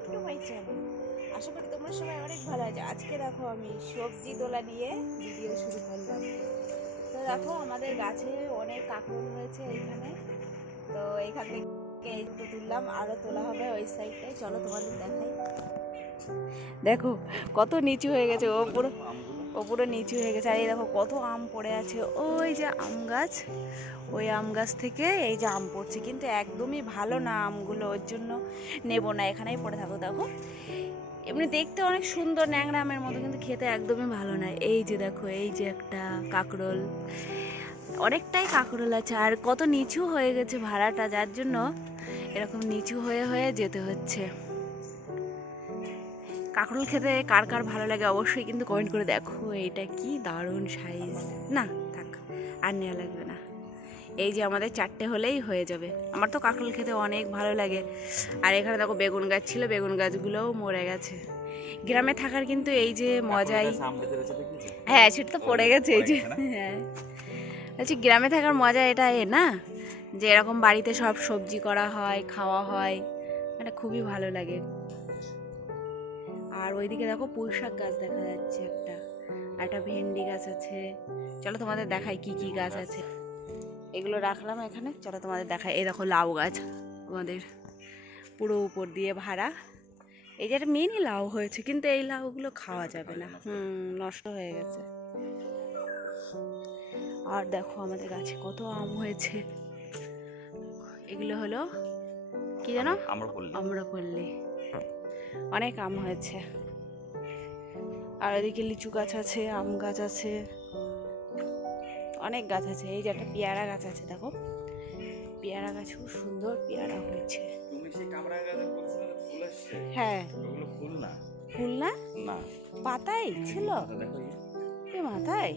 Welcome to my channel আশা করি তোমরা সবাই অনেক ভালো আছে। আজকে দেখো আমি সবজি তোলা নিয়ে ভিডিও শুরু করলাম। তো দেখো আমাদের গাছে অনেক কাঁকড় রয়েছে এখানে। তো এখান থেকে একটু তুললাম আরও তোলা হবে ওই সাইডটায় চলো তোমাদের দেখাই। দেখো, কত নিচু হয়ে গেছে। ও পুরো ও পুরো নিচু হয়ে গেছে। আর এই দেখো কত আম পড়ে আছে। ওই যে আম গাছ, ওই আম গাছ থেকে এই যে আম পড়ছে। কিন্তু একদমই ভালো না আমগুলো, ওর জন্য নেব না, এখানেই পড়ে থাকো দেখো। এমনি দেখতে অনেক সুন্দর ন্যাংরা আমের মতো, কিন্তু খেতে একদমই ভালো না। এই যে দেখো, এই যে একটা কাকরোল। অনেকটাই কাকরোল আছে, আর কত নিচু হয়ে গেছে ভাড়াটা, যার জন্য এরকম নিচু হয়ে হয়ে যেতে হচ্ছে। কাঁকরোল খেতে কার কার ভালো লাগে অবশ্যই কিন্তু কমেন্ট করে দেখো। এটা কি দারুণ সাইজ না থাক আর নেওয়া লাগবে না। এই যে আমাদের চারটে হলেই হয়ে যাবে। আমার তো কাঁকরোল খেতে অনেক ভালো লাগে। আর এখানে দেখো বেগুন গাছ ছিল বেগুন গাছগুলোও মরে গেছে। গ্রামে থাকার কিন্তু এই যে মজাই হ্যাঁ সেটা তো পড়ে গেছে এই যে হ্যাঁ। বলছি গ্রামে থাকার মজা এটা এ না? যে এরকম বাড়িতে সব সবজি করা হয় খাওয়া হয় এটা খুবই ভালো লাগে। আর ওইদিকে দেখো পুঁই শাক গাছ দেখা যাচ্ছে একটা। আর একটা ভেন্ডি গাছ আছে। চলো তোমাদের দেখাই কি কি গাছ আছে। এগুলো রাখলাম এখানে। চলো তোমাদের দেখাই। এই দেখো লাউ গাছ তোমাদের পুরো উপর দিয়ে ভাড়া। এই যে একটা মিনি লাউ হয়েছে কিন্তু এই লাউগুলো খাওয়া যাবে না। হুম নষ্ট হয়ে গেছে। আর দেখো আমাদের গাছে কত আম হয়েছে। এগুলো হলো কি জানো আমরা আম্রপল্লী। অনেক আম হয়েছে। আর ওদিকে লিচু গাছ আছে আম গাছ আছে। অনেক গাছ আছে। এই যে একটা পেয়ারা গাছ আছে দেখো। পেয়ারা গাছ খুব সুন্দর পেয়ারা হয়েছে। হ্যাঁ। ফুল না? ফুল না? পাতাই ছিল? মাথায়?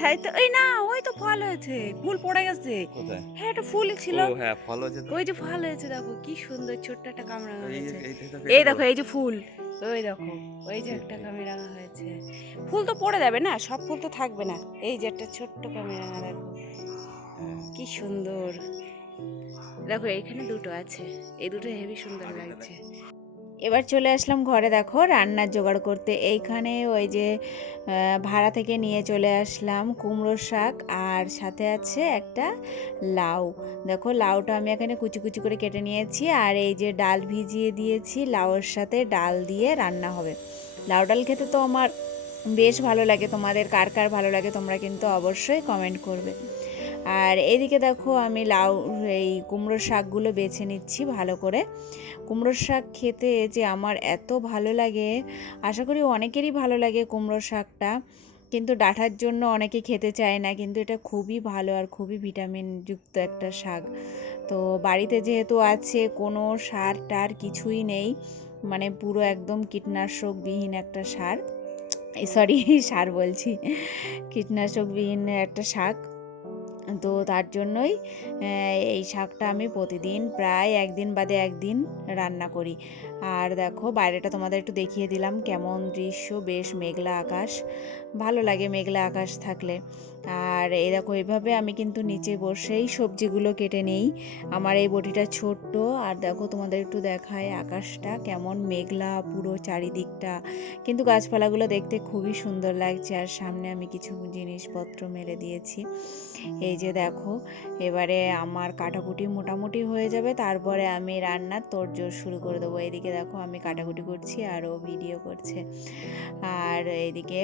তাই তো। এই না ওই তো ফল হয়েছে ফুল পড়ে গেছে। হ্যাঁ একটা ফুল ছিল। হ্যাঁ ফল হয়েছে তো। ওই যে ফল হয়েছে দেখো কি সুন্দর ছোট্ট একটা কামড়া হয়েছে। এই দেখো, এই যে ফুল ওই দেখো ওই যে একটা কামিরাঙা হয়েছে। ফুল তো পড়ে যাবে না সব ফুল তো থাকবে না। এই যে একটা ছোট্ট কামিরাঙা দেখো হ্যাঁ, কি সুন্দর। দেখো এইখানে দুটো আছে এই দুটো হেভি সুন্দর লাগছে। এবার চলে আসলাম ঘরে। দেখো রান্নার জোগাড় করতে। এইখানে ওই যে ভাড়া থেকে নিয়ে চলে আসলাম কুমড়োর শাক আর সাথে আছে একটা লাউ। দেখো লাউটা আমি এখানে কুচি কুচি করে কেটে নিয়েছি আর এই যে ডাল ভিজিয়ে দিয়েছি, লাউয়ের সাথে ডাল দিয়ে রান্না হবে। লাউ ডাল খেতে তো আমার বেশ ভালো লাগে, তোমাদের কার কার ভালো লাগে তোমরা কিন্তু অবশ্যই কমেন্ট করবে। আর এদিকে দেখো আমি লাউ, এই কুমড়োর শাকগুলো বেছে নিচ্ছি ভালো করে। কুমড়োর শাক খেতে যে আমার এত ভালো লাগে, আশা করি অনেকেরই ভালো লাগে কুমড়োর শাকটা, কিন্তু ডাঁটার জন্য অনেকে খেতে চায় না, কিন্তু এটা খুবই ভালো আর খুবই ভিটামিনযুক্ত একটা শাক। তো বাড়িতে যেহেতু আছে, কোনো সার টার কিছুই নেই মানে পুরো একদম কীটনাশকবিহীন একটা সার। সরি, সার বলছি। কীটনাশকবিহীন একটা শাক। তো তার জন্যই এই শাকটা আমি প্রতিদিন প্রায় একদিন বাদে একদিন রান্না করি। আর দেখো, বাইরেটা তোমাদের একটু দেখিয়ে দিলাম কেমন দৃশ্য, বেশ মেঘলা আকাশ। ভালো লাগে মেঘলা আকাশ থাকলে। আর এই দেখো এইভাবে আমি কিন্তু নিচে বসেই সবজিগুলো কেটে নেই। আমার এই বটিটা ছোট্ট। আর দেখো, তোমাদের একটু দেখায় আকাশটা কেমন মেঘলা, পুরো চারিদিকটা। কিন্তু গাছপালাগুলো দেখতে খুবই সুন্দর লাগছে। আর সামনে আমি কিছু জিনিসপত্র মেরে দিয়েছি। এই যে দেখো, এবারে আমার কাটাকুটি মোটামুটি হয়ে যাবে, তারপরে আমি রান্নার তোড়জোড় শুরু করে দেবো। এদিকে দেখো আমি কাটাকুটি করছি আর ও ভিডিও করছে। আর এদিকে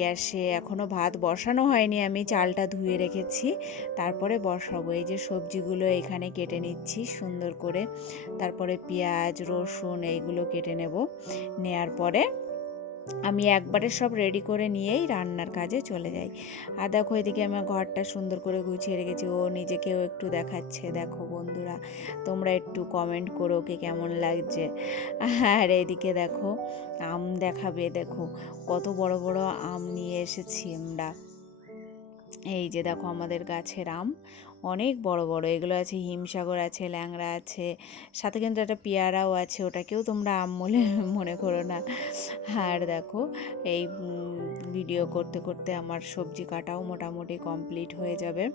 গ্যাসে এখনও ভাত বসানো হয়নি, আমি চালটা ধুয়ে রেখেছি। তারপরে বসাবো, এই যে সবজিগুলো এখানে কেটে নিচ্ছি সুন্দর করে। তারপরে পেঁয়াজ, রসুন, এইগুলো কেটে নেব। নেয়ার পরে আমি একবারে সব রেডি করে নিয়েই রান্নার কাজে চলে যাই। আর দেখো এদিকে আমার ঘরটা সুন্দর করে গুছিয়ে রেখেছি। ও নিজেকেও একটু দেখাচ্ছে। দেখো বন্ধুরা, তোমরা একটু কমেন্ট করো ওকে কেমন লাগছে। আর এদিকে দেখো আম দেখাবে। দেখো কত বড় বড় আম নিয়ে এসেছি আমরা। এই যে দেখো আমাদের গাছের আম। অনেক বড় বড়, এগুলো আছে হিমসাগর আছে, ল্যাংড়া আছে, সাথে কিন্তু একটা পেয়ারাও আছে, ওটাকেও তোমরা আম বলে মনে করো না। আর দেখো, এই ভিডিও করতে করতে আমার সবজি কাটাও মোটামুটি কমপ্লিট হয়ে যাবে।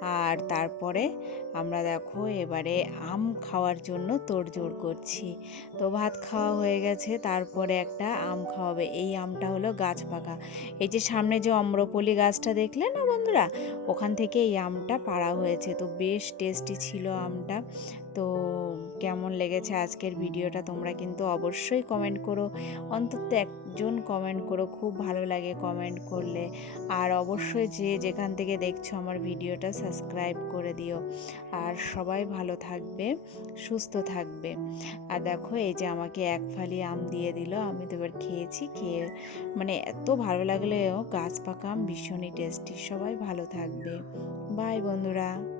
আর তারপরে আমরা দেখো এবারে আম খাওয়ার জন্য তোড়জোড় করছি। তো ভাত খাওয়া হয়ে গেছে, তারপরে একটা আম খাওয়াবে। এই আমটা হলো গাছ পাকা। এই যে সামনে যে অম্রপলি গাছটা দেখলে না বন্ধুরা? ওখান থেকে এই আমটা পাড়া হয়েছে। তো বেশ টেস্টি ছিল আমটা। তো কেমন লেগেছে আজকের ভিডিওটা তোমরা কিন্তু অবশ্যই কমেন্ট করো। অন্তত একজন কমেন্ট করো, খুব ভালো লাগে কমেন্ট করলে। আর অবশ্যই যে যেখান থেকে দেখছ আমার ভিডিওটা সাবস্ক্রাইব করে দিও। আর সবাই ভালো থাকবে, সুস্থ থাকবে। আর দেখো, এই যে আমাকে এক ফালি আম দিয়ে দিল, আমি তো এবার খেয়েছি, খেয়ে মানে এত ভালো লাগলেও গাছ পাকা আম ভীষণই টেস্টি সবাই ভালো থাকবে। বাই বন্ধুরা।